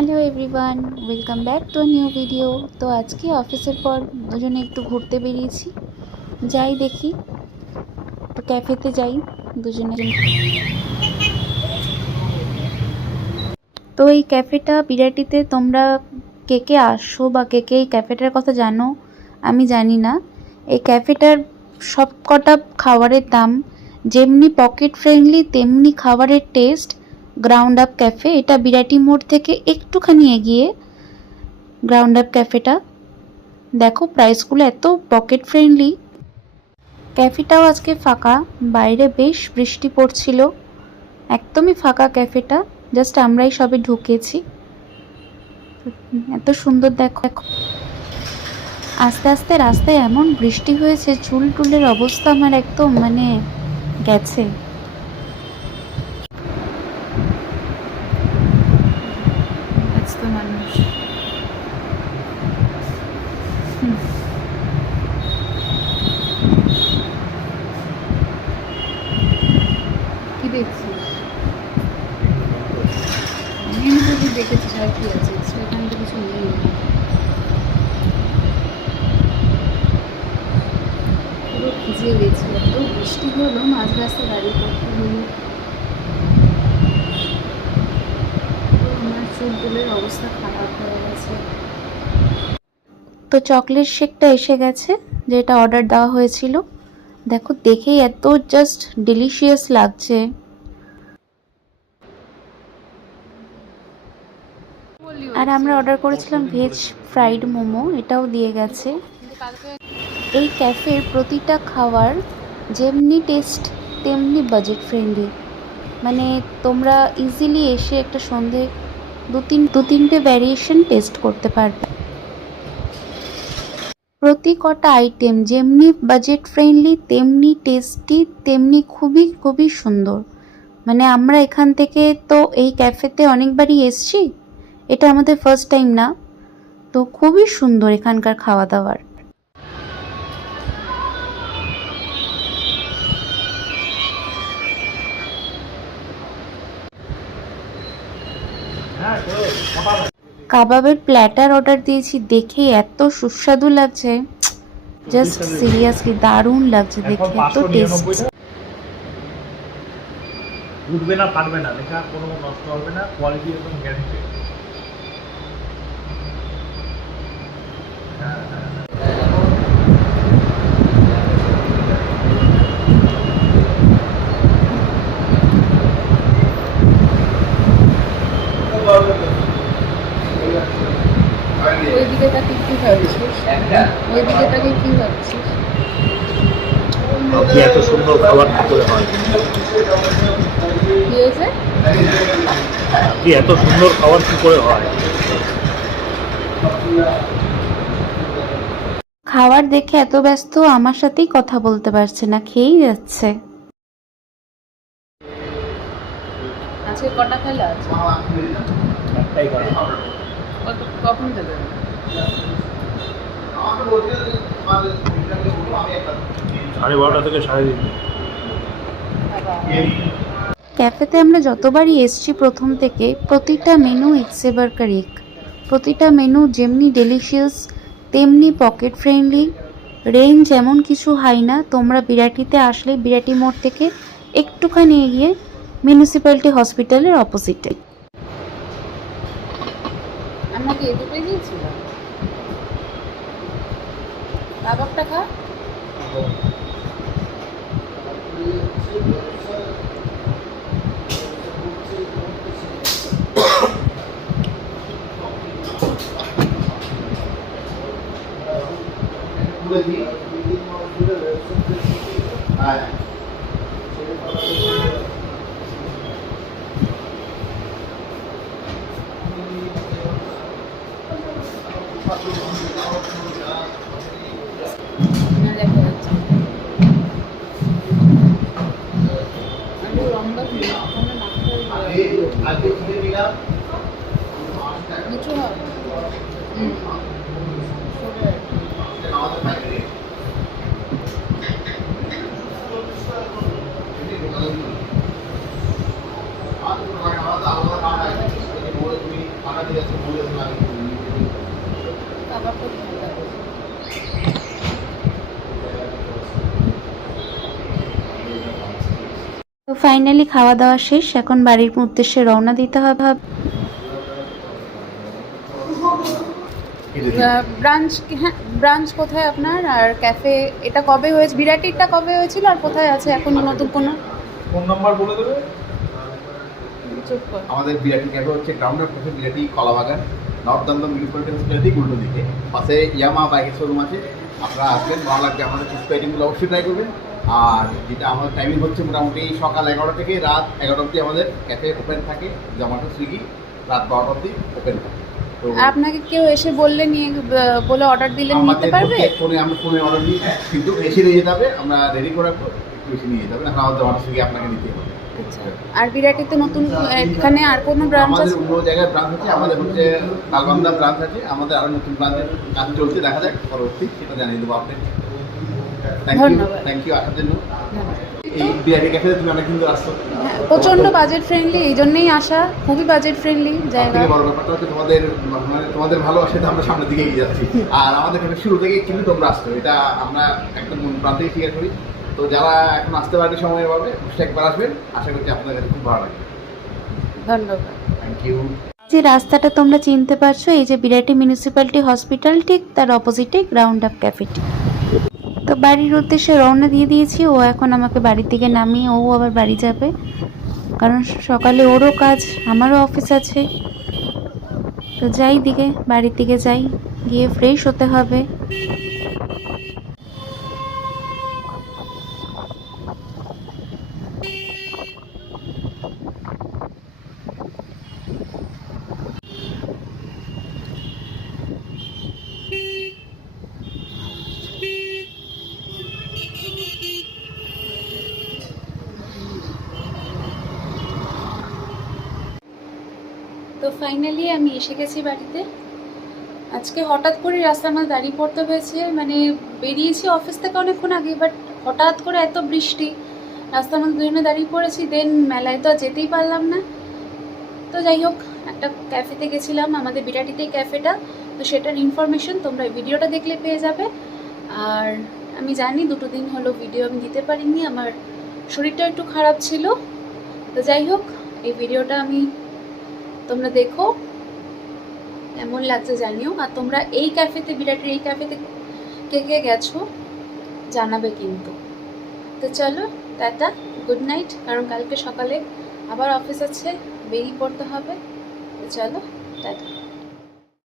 Hello everyone, welcome back to new video. তো আজকে অফিসের পর দুজনে একটু ঘুরতে বেরিয়েছি। যাই দেখি, তো ক্যাফেতে যাই দুজনে। তো এই ক্যাফেটা বিরাটিতে তোমরা কে কে আসো বা কে কে এই ক্যাফেটার কথা জানো আমি জানি না। এই ক্যাফেটার সব কটা খাবারের দাম যেমনি পকেট ফ্রেন্ডলি তেমনি খাবারের টেস্ট। গ্রাউন্ড আপ ক্যাফে, এটা বিরাটি মোড় থেকে একটুখানি এগিয়ে গ্রাউন্ড আপ ক্যাফেটা। দেখো প্রাইসগুলো এত পকেট ফ্রেন্ডলি। ক্যাফেটাও আজকে ফাঁকা, বাইরে বেশ বৃষ্টি পড়ছিল, একদমই ফাঁকা ক্যাফেটা, জাস্ট আমরাই সবে ঢুকেছি। এত সুন্দর দেখো। আস্তে আস্তে রাস্তায় এমন বৃষ্টি হয়েছে, চুল টুলের অবস্থা আমার একদম গেছে। মানুষ কি দেখছিস? আমি দেখেছিস আর কি আছে, এখানে তো কিছু নেই। পুরো ভিজে গেছি, এত বৃষ্টি হলো, মাঝ রাস্তায় গাড়ি করতে হলো। আমার চুলগুলোর অবস্থা খারাপ হয়ে গেছে। তো চকলেট শেকটা এসে গেছে, যেটা অর্ডার দেওয়া হয়েছিল। দেখো দেখেই এত জাস্ট ডিলিশিয়াস লাগছে। আর আমরা অর্ডার করেছিলাম ভেজ ফ্রাইড মোমো, এটাও দিয়ে গেছে। এই ক্যাফের প্রতিটা খাবার যেমনি টেস্ট তেমনি বাজেট ফ্রেন্ডলি। তোমরা ইজিলি এসে একটা সন্ধে দু তিনটে ভ্যারিয়েশন টেস্ট করতে পারবে। প্রতি কটা আইটেম যেমনি বাজেট ফ্রেন্ডলি তেমনি টেস্টি তেমনি খুবই খুবই সুন্দর। আমরা এখান থেকে তো এই ক্যাফেতে অনেকবারই এসছি, এটা আমাদের ফার্স্ট টাইম না। তো খুবই সুন্দর এখানকার খাওয়া দাওয়ার। কাবাবের প্ল্যাটার অর্ডার দিয়েছি, দেখে এত সুস্বাদু লাগছে, জাস্ট সিরিয়াসলি দারুণ লাগছে দেখে, এত টেস্ট। উঠবে না, পারবে না, লেখা কোনো নষ্ট হবে না, কোয়ালিটি একদম গ্যারান্টি। ওইদিকে তাকে কি ভাবছিস? ওইদিকে তাকে কি ভাবছিস? কি এত সুন্দর খাবার কি করে হয়? কি হয়েছে? কি এত সুন্দর খাবার কি করে হয়? খাবার দেখে এত ব্যস্ত, আমার সাথেই কথা বলতে পারছে না, খেয়েই যাচ্ছে। আজকে কটা খেলা আছে? একটাই খাবার। কখন দেবে? সাড়ে 12টা থেকে 3:30। ক্যাফেতে আমরা যতবারই এসছি প্রথম থেকে, প্রতিটা মেনু এক্সেবার কারিক। প্রতিটা মেনু যেমনি ডেলিশিয়াস তেমনি পকেট ফ্রেন্ডলি। রেঞ্জ এমন কিছু হাই না। তোমরা বিরাটিতে আসলে বিরাটি মোড় থেকে একটুখানি এগিয়ে মিউনিসিপ্যালিটি হসপিটালের অপোজিটে। আমাকে এ দুটোই দিয়েছিল, কাবাবটা খা। কিছু হবে তো ফাইনালি খাওয়া দাওয়া শেষ, এখন বাড়ির উদ্দেশ্যে রওনা দিতে হবে। ব্রাঞ্চ, হ্যাঁ ব্রাঞ্চ কোথায় আপনার? আর ক্যাফে এটা কবে হয়েছে, বিরাটিরটা কবে হয়েছিল আর কোথায় আছে এখন নতুন কোনো? ফোন নাম্বার বলে দেবে। চুপ কর। আমাদের বিরাটি ক্যাফে হচ্ছে গ্রাউন্ডের পাশে বিরাটি কলাবাগান, নর্থ দমদম মিউনিসিপ্যালিটি হসপিটালটি উল্টো দিকে, পাশে ইয়ামা বাইকের শোরুম আছে। আপনারা আসবেন, ভালো লাগবে। আমাদের কিছু আইটেমগুলো অবশ্যই ট্রাই করবেন। আর যেটা আমাদের টাইমিং হচ্ছে মোটামুটি সকাল 11টা থেকে রাত 11টা অবধি আমাদের ক্যাফে ওপেন থাকে। জোম্যাটো, সুইগি রাত 12টা অবধি ওপেন থাকে। তো আপনাকে কেউ এসে বললে নিয়ে বলে অর্ডার দিলে নিতে আমাদের পারবে? ফোনে আমরা ফোনে অর্ডার দিই, কিন্তু এসে নিয়ে যেতে হবে। আমরা রেডি করে রাখবো, একটু এসে নিয়ে যেতে হবে। এখন আমাদের জোম্যাটো, সুইগি আপনাকে নিতে হবে। আচ্ছা। আর বিরাটিতে নতুন এখানে আর কোনো ব্রাঞ্চ আমাদের আছে? অন্য জায়গায় ব্রাঞ্চ আছে, আমাদের হচ্ছে তালবান্দা ব্রাঞ্চ আছে। আমাদের আরো নতুন ব্রাঞ্চের কাজ চলছে, দেখা যাক পরবর্তী সেটা জানিয়ে দেবো আপনাকে। ধন্যবাদ। থ্যাংক ইউ আসার জন্য। এই বিআরটি ক্যাফেতে তুমি অনেক কিন্তু আসছো। হ্যাঁ, প্রচণ্ড বাজেট ফ্রেন্ডলি, এই জন্যই আসা, খুবই বাজেট ফ্রেন্ডলি জায়গা। সবথেকে বড় ব্যাপারটা হচ্ছে তোমাদের ভালোবাসাতে আমরা সামনের দিকে এগিয়ে যাচ্ছি। আর আমাদের ক্যাফে শুরু থেকে কিন্তু তোমরা আসছো, এটা আমরা একদম প্রান্তিক স্বীকার করি। তো যারা এখন আসতে পারেনি সময় পাবে, অবশ্যই একবার আসবেন। আশা করছি আপনাদের কাছে খুব ভালো লাগবে। ধন্যবাদ। Thank you. যে রাস্তাটা তোমরা চিনতে পারছো, এই যে বিরাটি মিউনিসিপ্যালিটি হসপিটাল, ঠিক তার অপোজিটে গ্রাউন্ড আপ ক্যাফেটি। তো বাড়ির উদ্দেশ্যে রওনা দিয়ে দিয়েছি। ও এখন আমাকে বাড়ির দিকে নামিয়ে ও আবার বাড়ি যাবে, কারণ সকালে ওরও কাজ, আমারও অফিস আছে। তো যাই দিকে, বাড়ির দিকে যাই, গিয়ে ফ্রেশ হতে হবে। তো ফাইনালি আমি এসে গেছি বাড়িতে। আজকে হঠাৎ করে রাস্তার মধ্যে দাঁড়িয়ে পড়তে হয়েছে, মানে বেরিয়েছি অফিস থেকে অনেকক্ষণ আগে, বাট হঠাৎ করে এত বৃষ্টি, রাস্তার মধ্যে দুজনে দাঁড়িয়ে পড়েছি। দেন মেলায় তো আর যেতেই পারলাম না। তো যাই হোক, একটা ক্যাফেতে গেছিলাম, আমাদের বিরাটিতেই ক্যাফেটা। তো সেটার ইনফরমেশন তোমরা ভিডিওটা দেখলে পেয়ে যাবে। আর আমি জানি 2 দিন হলো ভিডিও আমি দিতে পারিনি, আমার শরীরটা একটু খারাপ ছিল। তো যাই হোক, এই ভিডিওটা তোমরা দেখো, কেমন লাগছে জানিও। আর তোমরা এই ক্যাফেতে, বিরাটের এই ক্যাফেতে কে কে গেছো জানাবে কিন্তু। তো চলো, টাটা, গুড নাইট, কারণ কালকে সকালে আবার অফিস আছে, বেরিয়ে পড়তে হবে। তো চলো, টাটা।